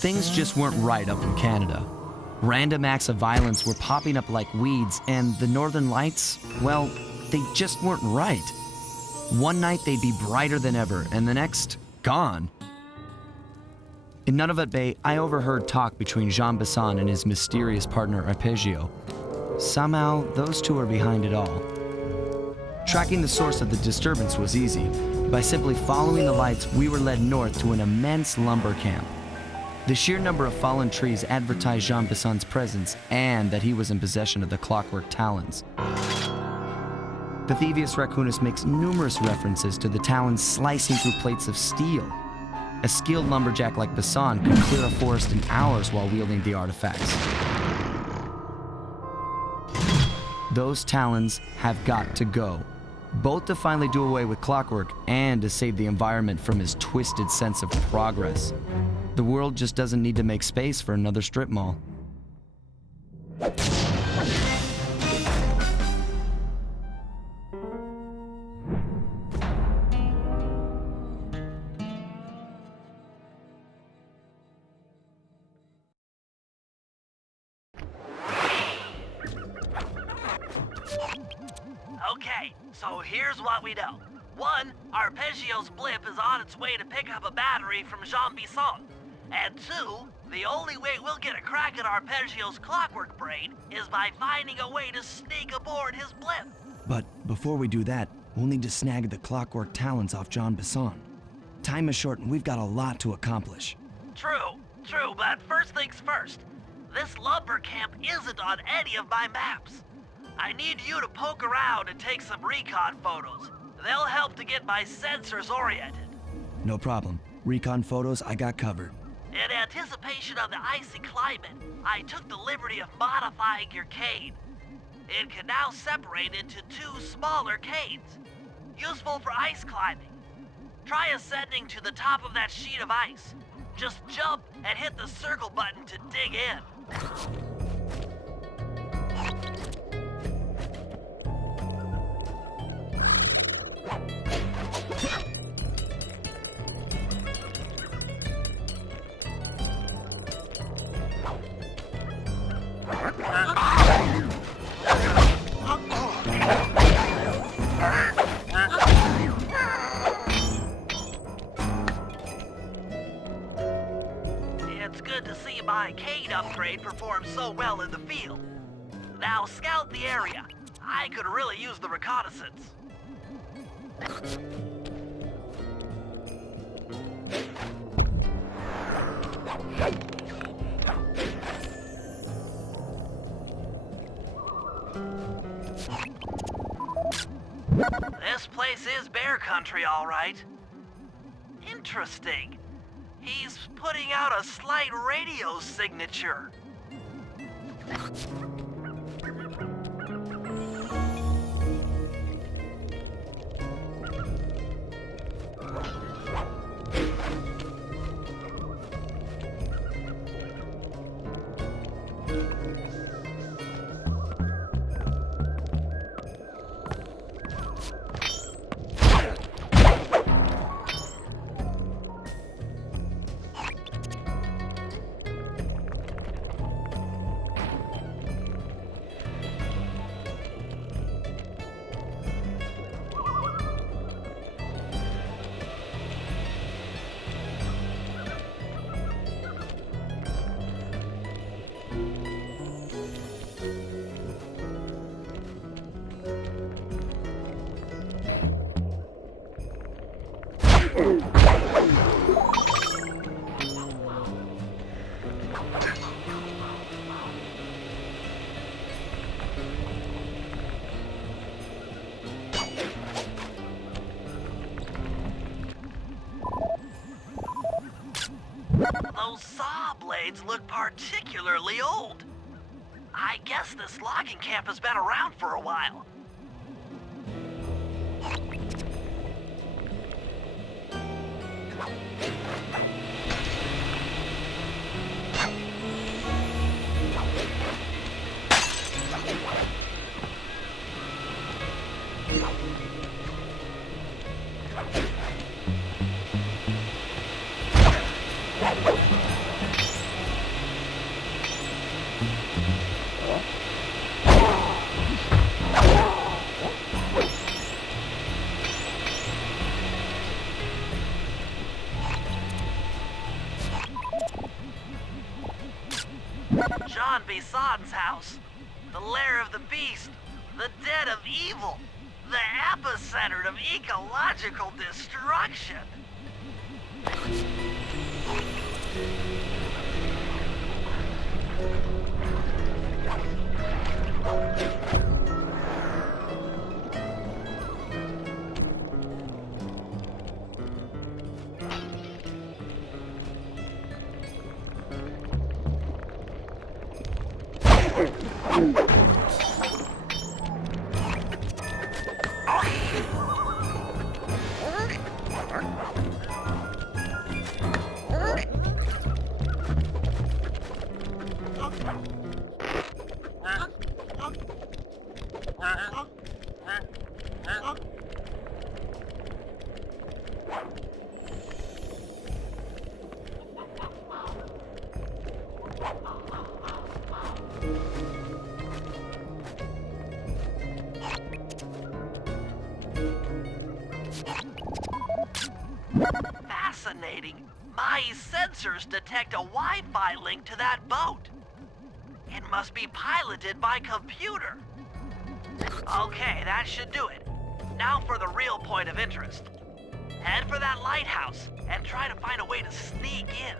Things just weren't right up in Canada. Random acts of violence were popping up like weeds, and the Northern Lights, well, they just weren't right. One night they'd be brighter than ever, and the next, gone. In Nunavut Bay, I overheard talk between Jean Besson and his mysterious partner Arpeggio. Somehow, those two are behind it all. Tracking the source of the disturbance was easy. By simply following the lights, we were led north to an immense lumber camp. The sheer number of fallen trees advertised Jean Besson's presence and that he was in possession of the clockwork talons. The Thievius Raccoonus makes numerous references to the talons slicing through plates of steel. A skilled lumberjack like Besson could clear a forest in hours while wielding the artifacts. Those talons have got to go, both to finally do away with clockwork and to save the environment from his twisted sense of progress. The world just doesn't need to make space for another strip mall. Okay, so here's what we know. 1, Arpeggio's blip is on its way to pick up a battery from Jean Besson. And 2, the only way we'll get a crack at Arpeggio's clockwork brain is by finding a way to sneak aboard his blip. But before we do that, we'll need to snag the clockwork talons off Jean Besson. Time is short and we've got a lot to accomplish. True, but first things first. This lumber camp isn't on any of my maps. I need you to poke around and take some recon photos. They'll help to get my sensors oriented. No problem. Recon photos I got covered. In anticipation of the icy climate, I took the liberty of modifying your cane. It can now separate into 2 smaller canes, useful for ice climbing. Try ascending to the top of that sheet of ice. Just jump and hit the circle button to dig in. It's good to see my cane upgrade perform so well in the field. Now scout the area. I could really use the reconnaissance. This place is bear country, all right. Interesting. He's putting out a slight radio signature. Those saw blades look particularly old. I guess this logging camp has been around for a while. John Bison's house. The lair of the beast. The den of evil. The epicenter of ecological destruction. Fascinating. My sensors detect a Wi-Fi link to that boat. It must be piloted by computer. Okay, that should do it. Now for the real point of interest. Head for that lighthouse and try to find a way to sneak in.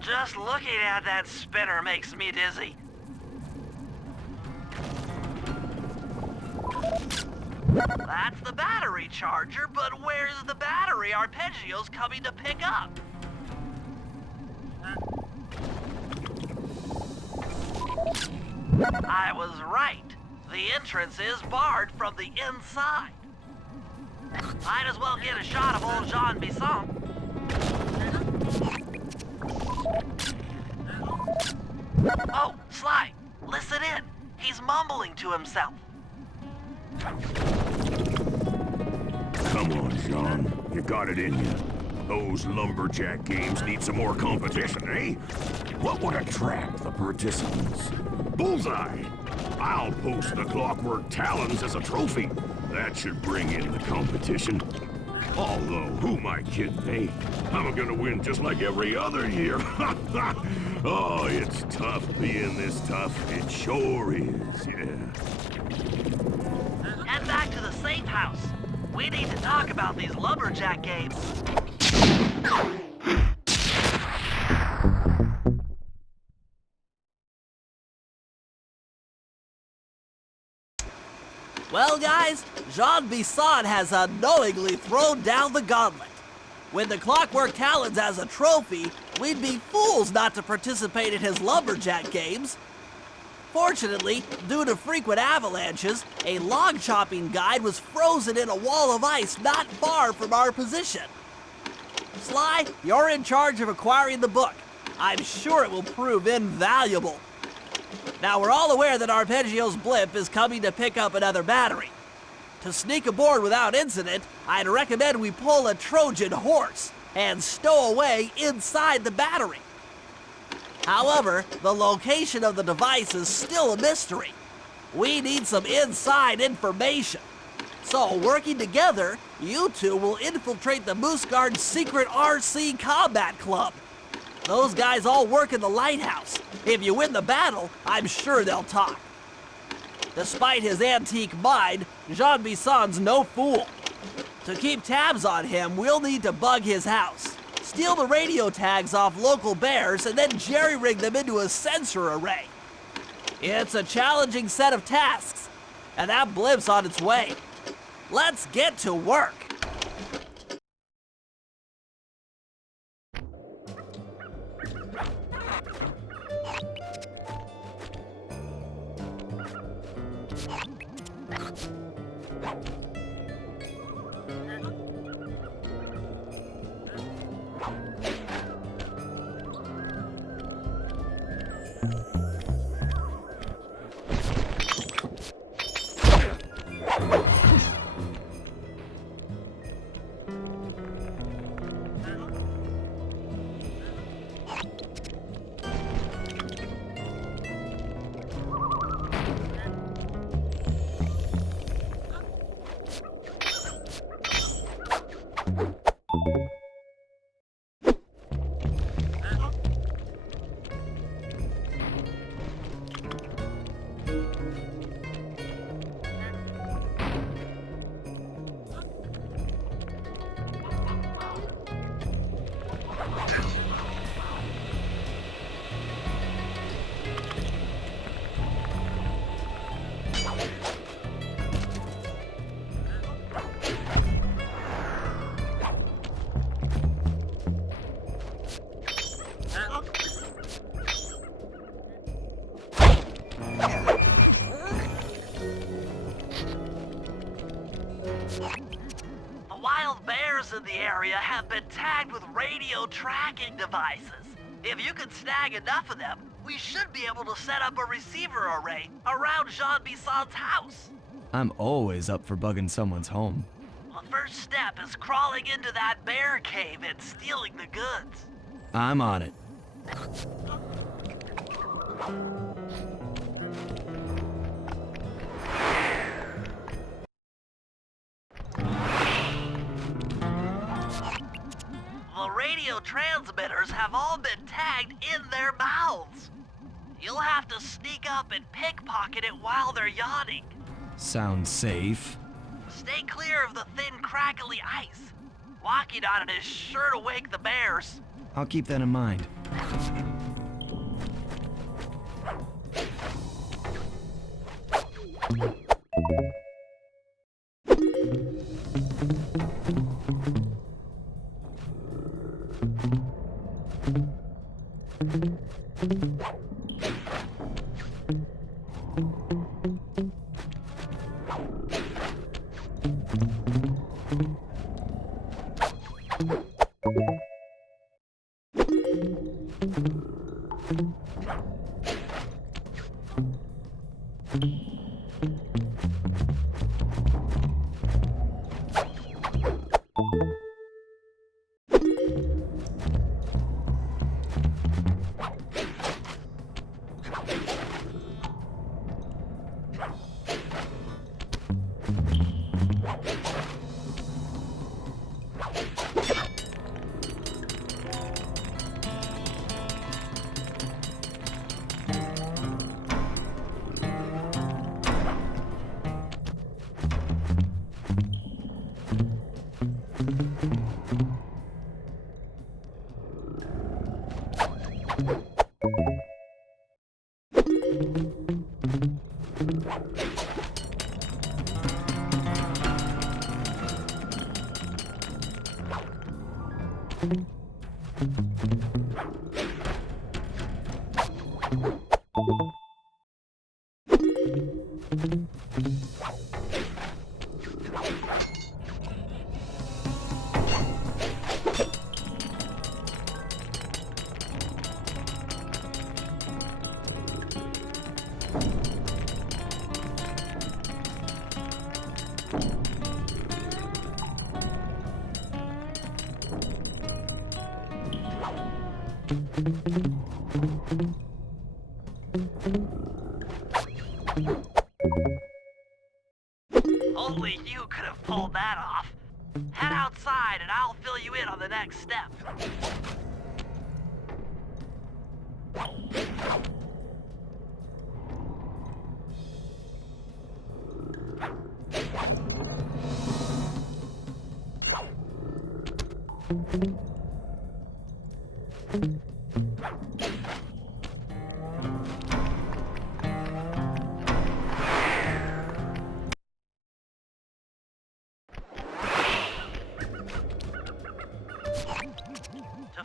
Just looking at that spinner makes me dizzy. That's the battery charger, but where's the battery Arpeggio's coming to pick up? I was right. The entrance is barred from the inside. Might as well get a shot of old Jean Bisson. Oh, Sly, listen in. He's mumbling to himself. Come on, Sean. You got it in you. Those lumberjack games need some more competition, eh? What would attract the participants? Bullseye! I'll post the Clockwork Talons as a trophy. That should bring in the competition. Although, who am I kidding, eh? I'm gonna win just like every other year. Oh, it's tough being this tough. It sure is, yeah. Head back to the safe house. We need to talk about these lumberjack games. Well, guys, Jean Bisson has unknowingly thrown down the gauntlet. With the Clockwork Talons as a trophy, we'd be fools not to participate in his lumberjack games. Fortunately, due to frequent avalanches, a log chopping guide was frozen in a wall of ice not far from our position. Sly, you're in charge of acquiring the book. I'm sure it will prove invaluable. Now, we're all aware that Arpeggio's blimp is coming to pick up another battery. To sneak aboard without incident, I'd recommend we pull a Trojan horse and stow away inside the battery. However, the location of the device is still a mystery. We need some inside information. So, working together, you two will infiltrate the Moose Guard's secret RC Combat Club. Those guys all work in the lighthouse. If you win the battle, I'm sure they'll talk. Despite his antique mind, Jean Bisson's no fool. To keep tabs on him, we'll need to bug his house, steal the radio tags off local bears, and then jerry-rig them into a sensor array. It's a challenging set of tasks, and that blimp's on its way. Let's get to work. In the area have been tagged with radio tracking devices. If you can snag enough of them, we should be able to set up a receiver array around Jean Bisson's house. I'm always up for bugging someone's home. The first step is crawling into that bear cave and stealing the goods. I'm on it. The radio transmitters have all been tagged in their mouths. You'll have to sneak up and pickpocket it while they're yawning. Sounds safe. Stay clear of the thin, crackly ice. Walking on it is sure to wake the bears. I'll keep that in mind. Only you could have pulled that off. Head outside and I'll fill you in on the next step. To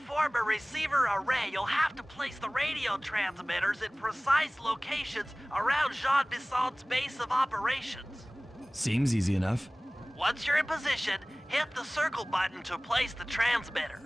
form a receiver array, you'll have to place the radio transmitters in precise locations around Jean Bisson's base of operations. Seems easy enough. Once you're in position, hit the circle button to place the transmitter.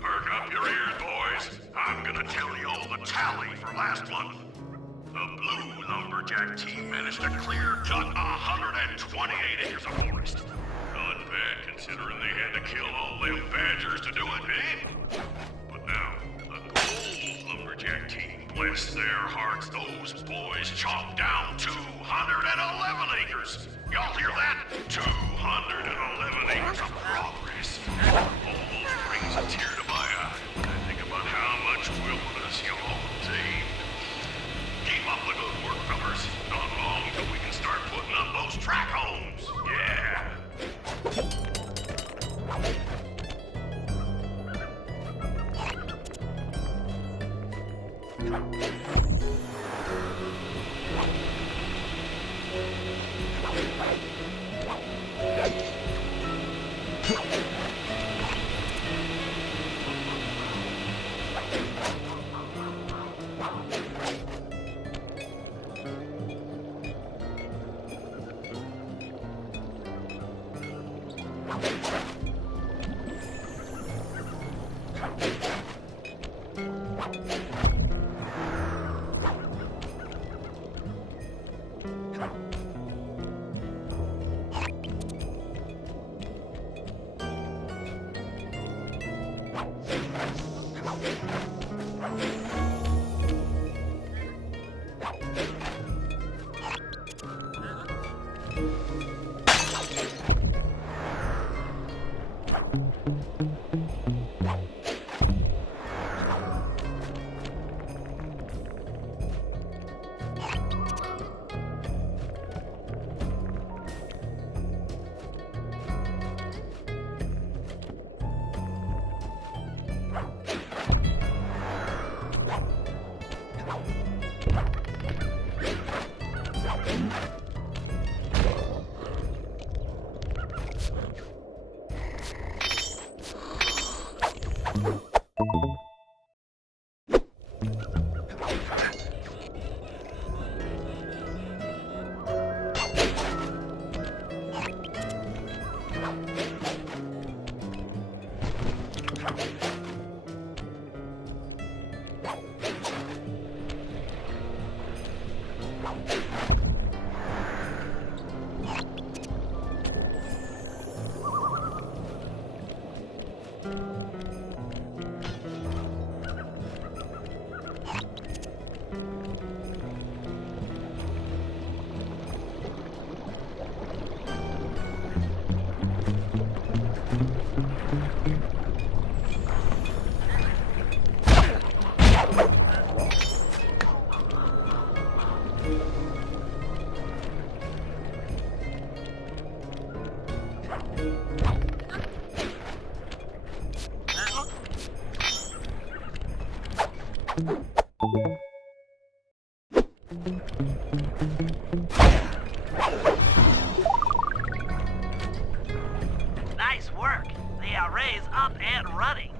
Perk up your ears, boys. I'm gonna tell you all the tally for last month. The Blue Lumberjack team managed to clear-cut 128 acres of forest. Not bad considering they had to kill all them badgers to do it, eh? But now, the Gold Lumberjack team, bless their hearts, those boys chopped down 211 acres. Y'all hear that? 211 acres of progress. Almost brings a tear to my eye when I think about how much wilderness y'all saved. Keep up the good work, fellas. Not long till we can start putting up those track homes. Yeah. Nice work. The array's up and running.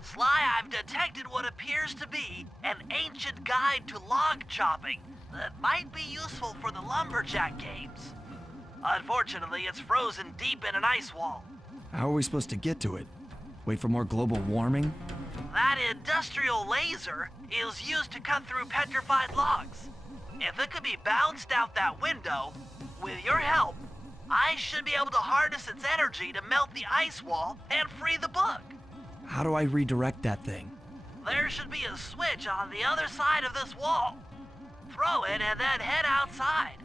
Sly, I've detected what appears to be an ancient guide to log chopping that might be useful for the lumberjack games. Unfortunately, it's frozen deep in an ice wall. How are we supposed to get to it? Wait for more global warming? That industrial laser is used to cut through petrified logs. If it could be bounced out that window, with your help, I should be able to harness its energy to melt the ice wall and free the bug. How do I redirect that thing? There should be a switch on the other side of this wall. Throw it and then head outside.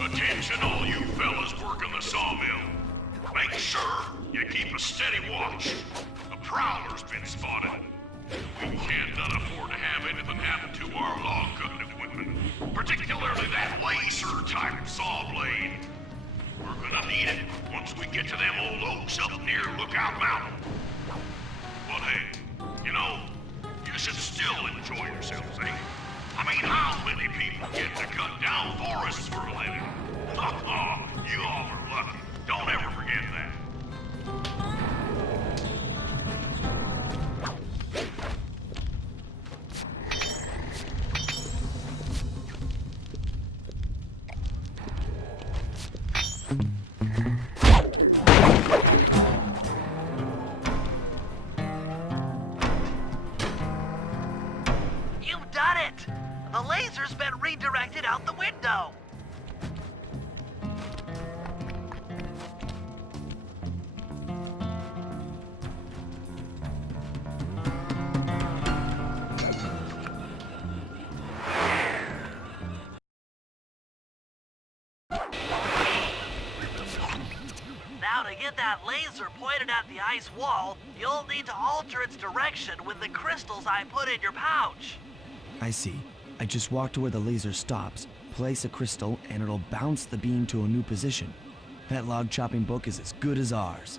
Attention all you fellas working the sawmill. Make sure you keep a steady watch. A prowler's been spotted. We can't afford to have anything happen to our log cutting equipment, particularly that laser-type saw blade. We're gonna need it once we get to them old oaks up near Lookout Mountain. But hey, you know, you should still enjoy yourselves, eh? I mean, how many people get to cut down forests for a living? You all are lucky. Don't ever forget that. You've done it! The laser's been redirected out the window. Now to get that laser pointed at the ice wall, you'll need to alter its direction with the crystals I put in your pouch. I see. I just walk to where the laser stops, place a crystal, and it'll bounce the beam to a new position. That log chopping book is as good as ours.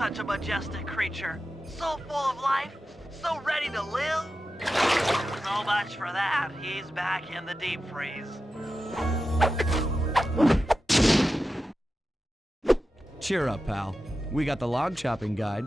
such a majestic creature. So full of life, so ready to live. So much for that. He's back in the deep freeze. Cheer up, pal. We got the log chopping guide.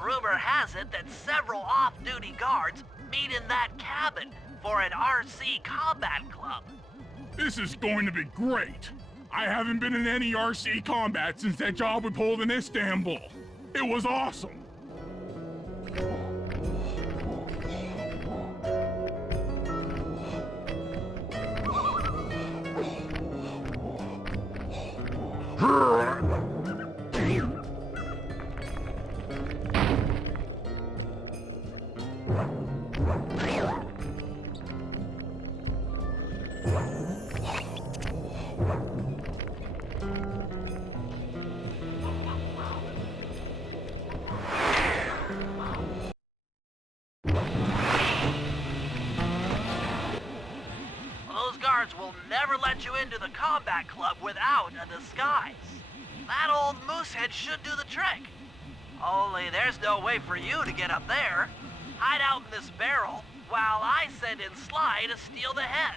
Rumor has it that several off-duty guards meet in that cabin for an RC combat club. This is going to be great. I haven't been in any RC combat since that job we pulled in Istanbul. It was awesome. Those guards will never let you into the combat club without a disguise. That old moosehead should do the trick. Only there's no way for you to get up there. Hide out in this barrel while I send in Sly to steal the head.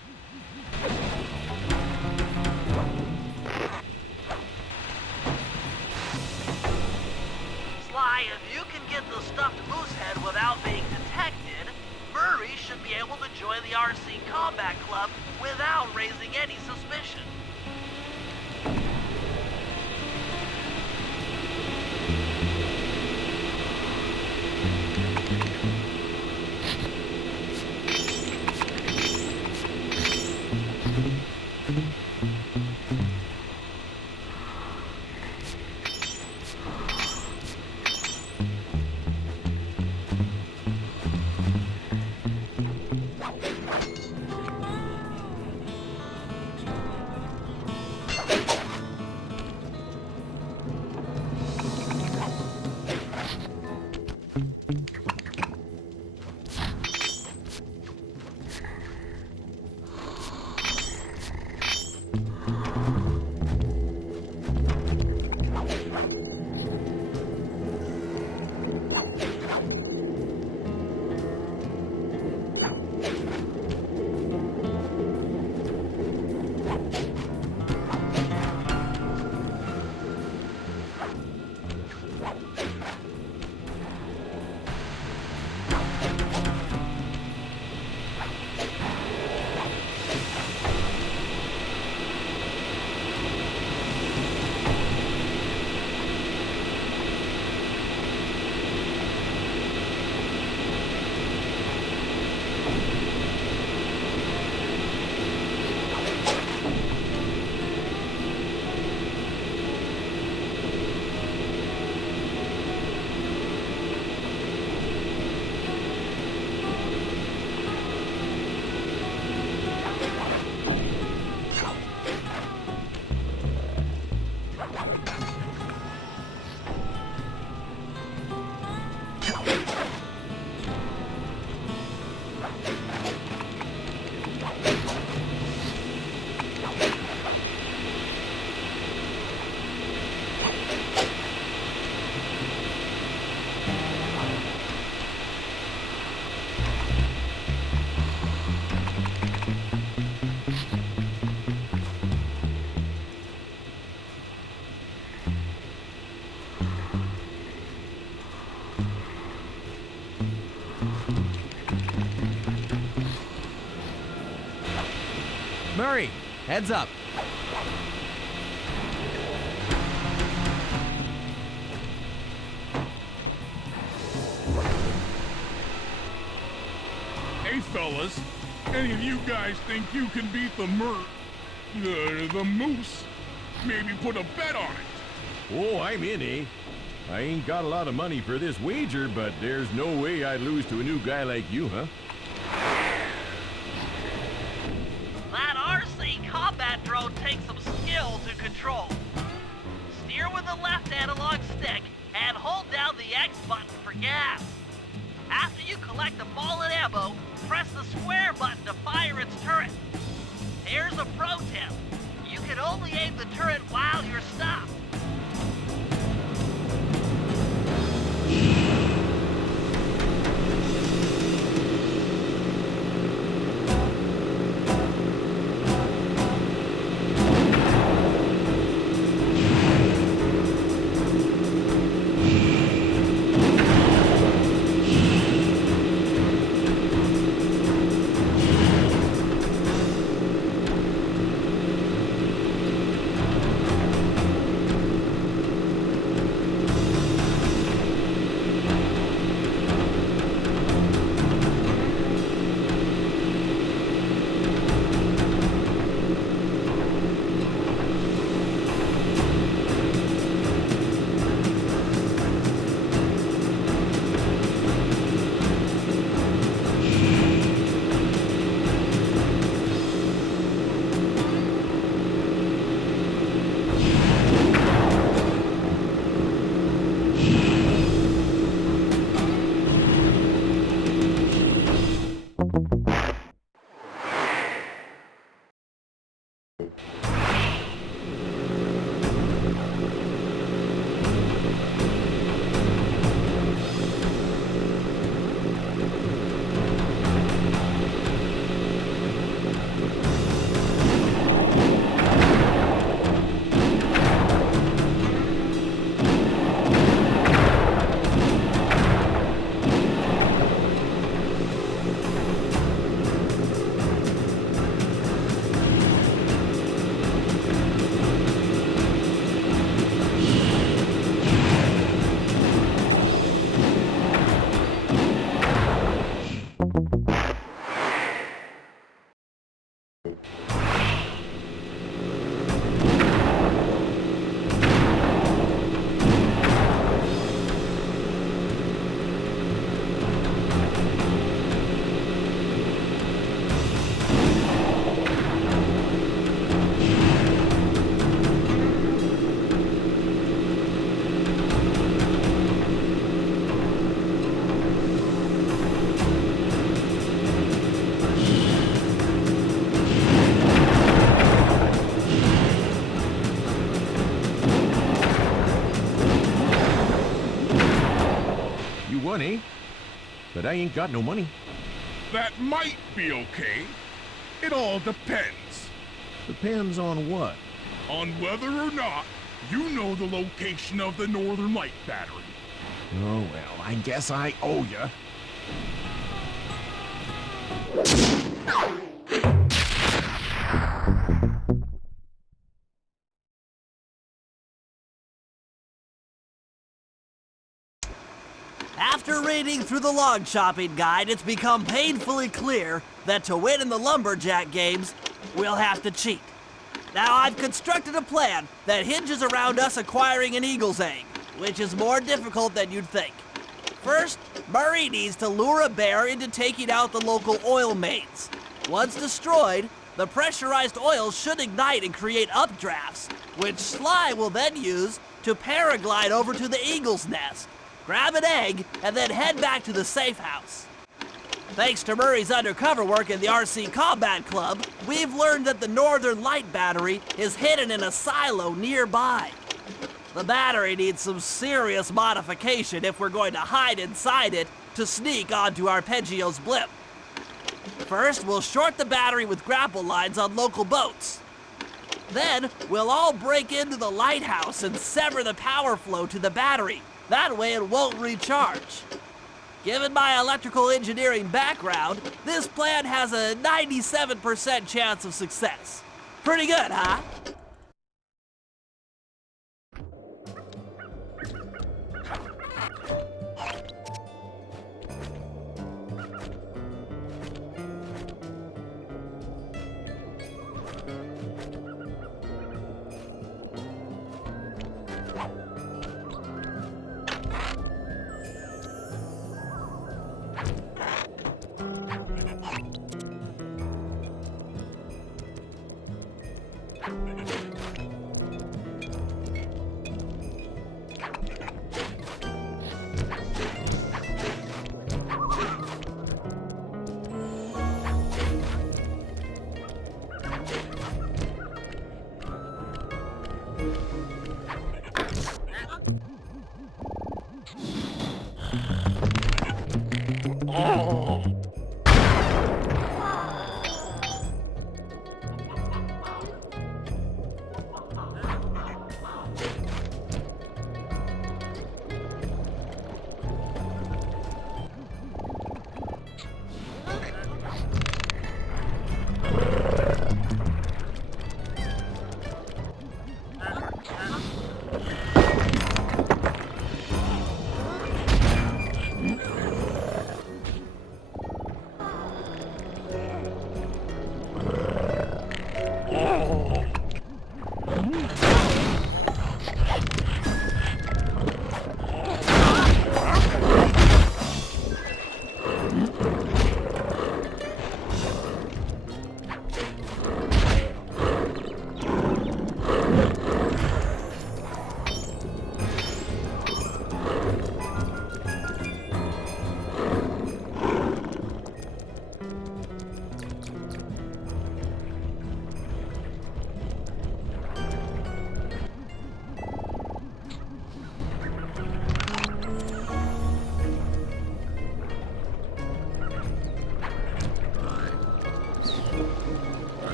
Sly, if you can get the stuffed moosehead without being detected, Murray should be able to join the RC Combat Club without raising any suspicion. Murray, heads up. Hey, fellas. Any of you guys think you can beat the moose? Maybe put a bet on it. Oh, I'm in, eh? I ain't got a lot of money for this wager, but there's no way I'd lose to a new guy like you, huh? That RC combat drone takes some skill to control. Steer with the left analog stick and hold down the X button for gas. After you collect the ball and ammo, press the square button to fire its turret. Here's a pro tip. You can only aim the turret while you're stopped. Eh? But I ain't got no money. That might be okay. It all depends. Depends on what? On whether or not you know the location of the Northern Light battery. Oh, well, I guess I owe ya. After reading through the log chopping guide, it's become painfully clear that to win in the lumberjack games, we'll have to cheat. Now, I've constructed a plan that hinges around us acquiring an eagle's egg, which is more difficult than you'd think. First, Murray needs to lure a bear into taking out the local oil mains. Once destroyed, the pressurized oil should ignite and create updrafts, which Sly will then use to paraglide over to the eagle's nest, grab an egg, and then head back to the safe house. Thanks to Murray's undercover work in the RC Combat Club, we've learned that the Northern Light battery is hidden in a silo nearby. The battery needs some serious modification if we're going to hide inside it to sneak onto Arpeggio's blimp. First, we'll short the battery with grapple lines on local boats. Then, we'll all break into the lighthouse and sever the power flow to the battery. That way it won't recharge. Given my electrical engineering background, this plan has a 97% chance of success. Pretty good, huh?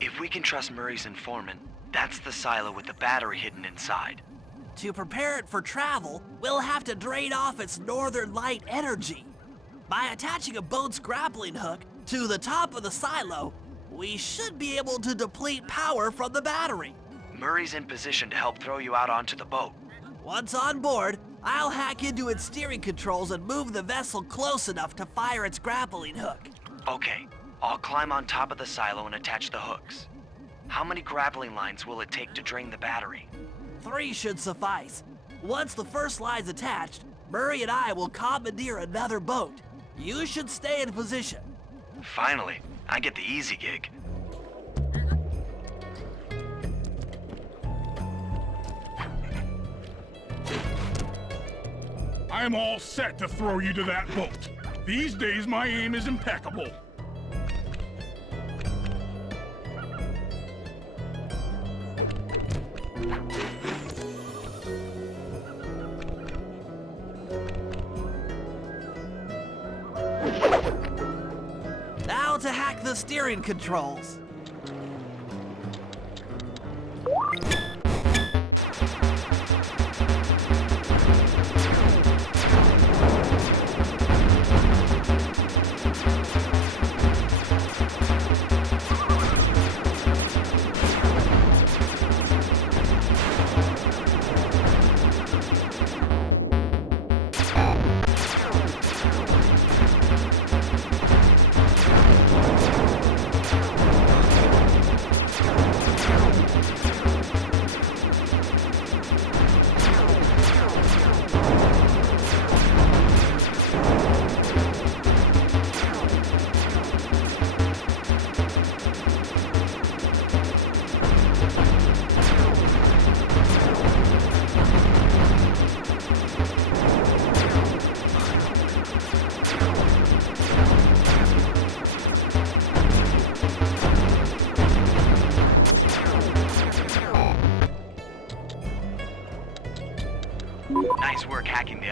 If we can trust Murray's informant, that's the silo with the battery hidden inside. To prepare it for travel, we'll have to drain off its northern light energy. By attaching a boat's grappling hook to the top of the silo, we should be able to deplete power from the battery. Murray's in position to help throw you out onto the boat. Once on board, I'll hack into its steering controls and move the vessel close enough to fire its grappling hook. Okay, I'll climb on top of the silo and attach the hooks. How many grappling lines will it take to drain the battery? 3 should suffice. Once the first line's attached, Murray and I will commandeer another boat. You should stay in position. Finally, I get the easy gig. I'm all set to throw you to that boat. These days, my aim is impeccable. Now to hack the steering controls.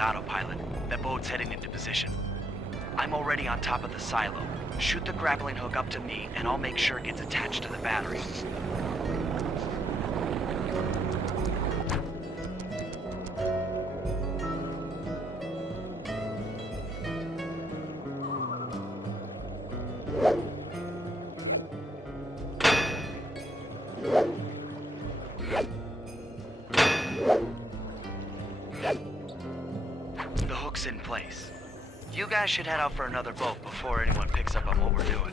autopilot. The boat's heading into position. I'm already on top of the silo. Shoot the grappling hook up to me, and I'll make sure it gets attached to the battery. The hook's in place. You guys should head out for another boat before anyone picks up on what we're doing.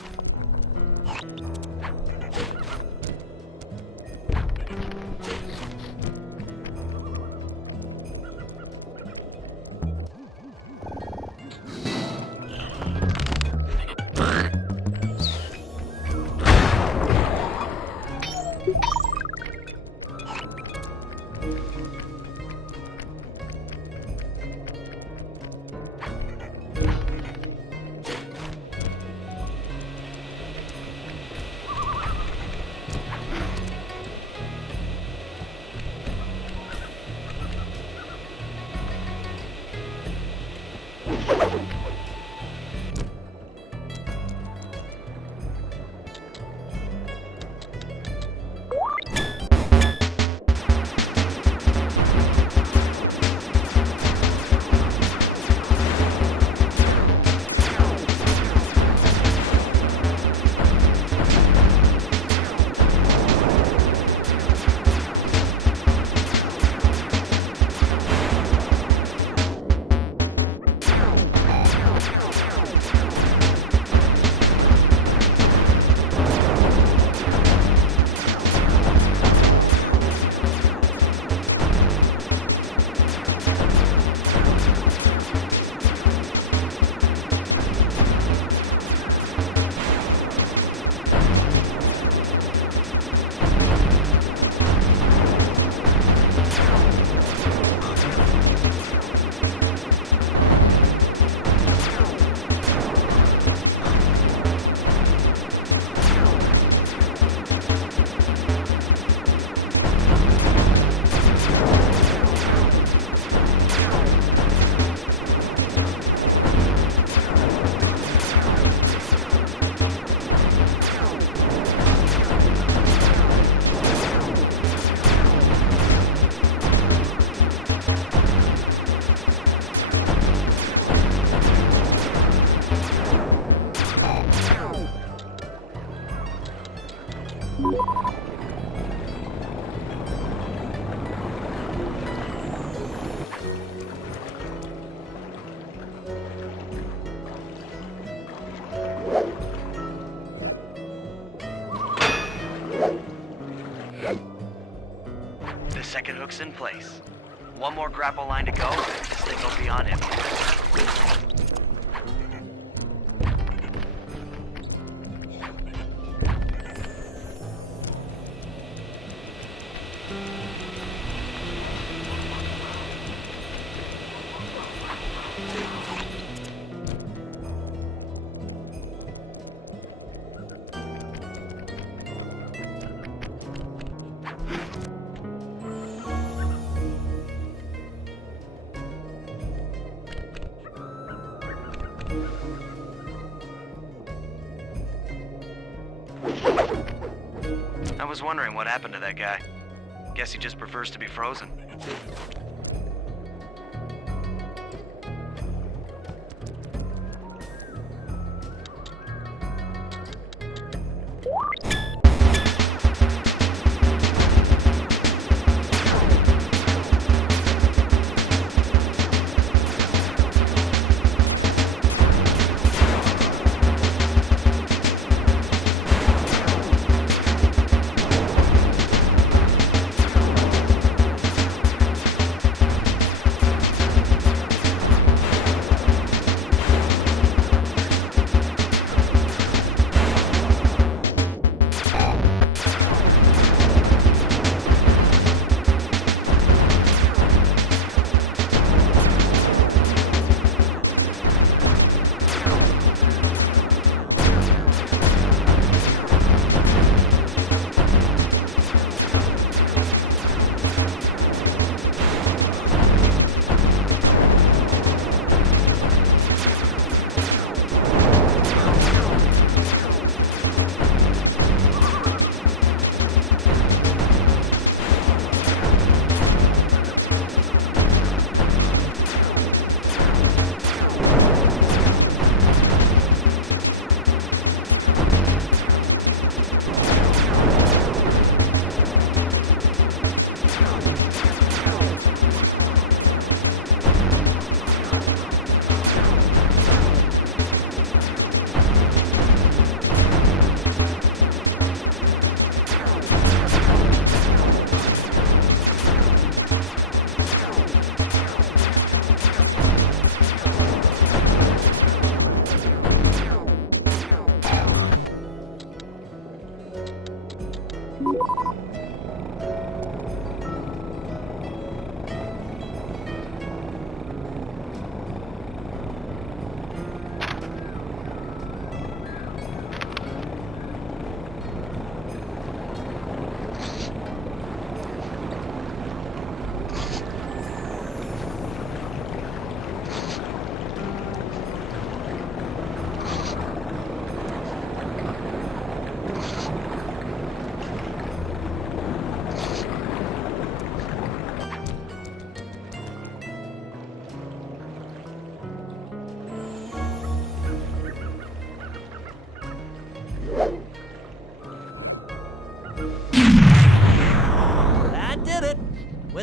The second hook's in place. One more grapple line to go, and this thing will be on him. I was wondering what happened to that guy. Guess he just prefers to be frozen.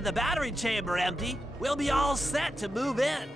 With the battery chamber empty, we'll be all set to move in.